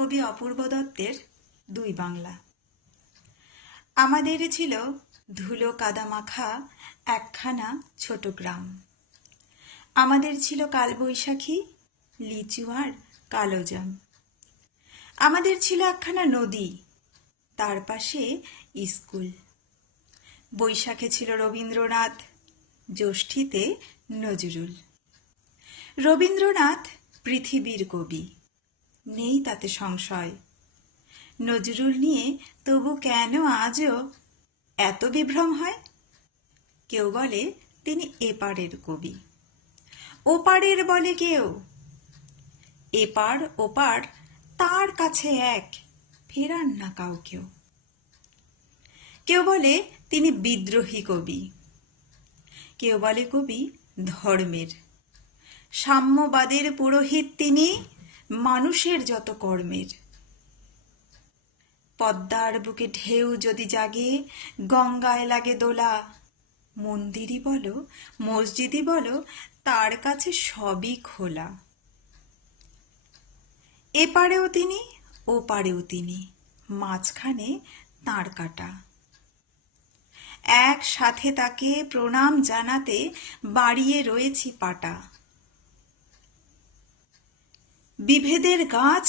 কবি অপূর্ব দত্তের দুই বাংলা। আমাদের ছিল ধুলো কাদামাখা একখানা ছোট গ্রাম। আমাদের ছিল কালবৈশাখী, লিচু আর কালোজাম। আমাদের ছিল একখানা নদী, তার পাশে স্কুল। বৈশাখে ছিল রবীন্দ্রনাথ, জ্যৈষ্ঠীতে নজরুল। রবীন্দ্রনাথ পৃথিবীর কবি, নেই তাতে সংশয়। নজরুল নিয়ে তবু কেন আজও এত বিভ্রম হয়? কেউ বলে তিনি এপারের কবি, ওপারের বলে কেউ। এপার ওপার তার কাছে এক, ফেরান না কাউকেও। কেউ বলে তিনি বিদ্রোহী কবি, কেউ বলে কবি ধর্মের। সাম্যবাদের পুরোহিত তিনি, মানুষের যত কর্মের। পদ্মার বুকে ঢেউ যদি জাগে, গঙ্গায় লাগে দোলা। মন্দিরই বলো মসজিদই বলো, তার কাছে সবই খোলা। এপারেও তিনি ওপারেও তিনি, মাঝখানে তাঁর কাটা। একসাথে তাকে প্রণাম জানাতে বাড়িয়ে রয়েছি পাটা। বিভেদের গাছ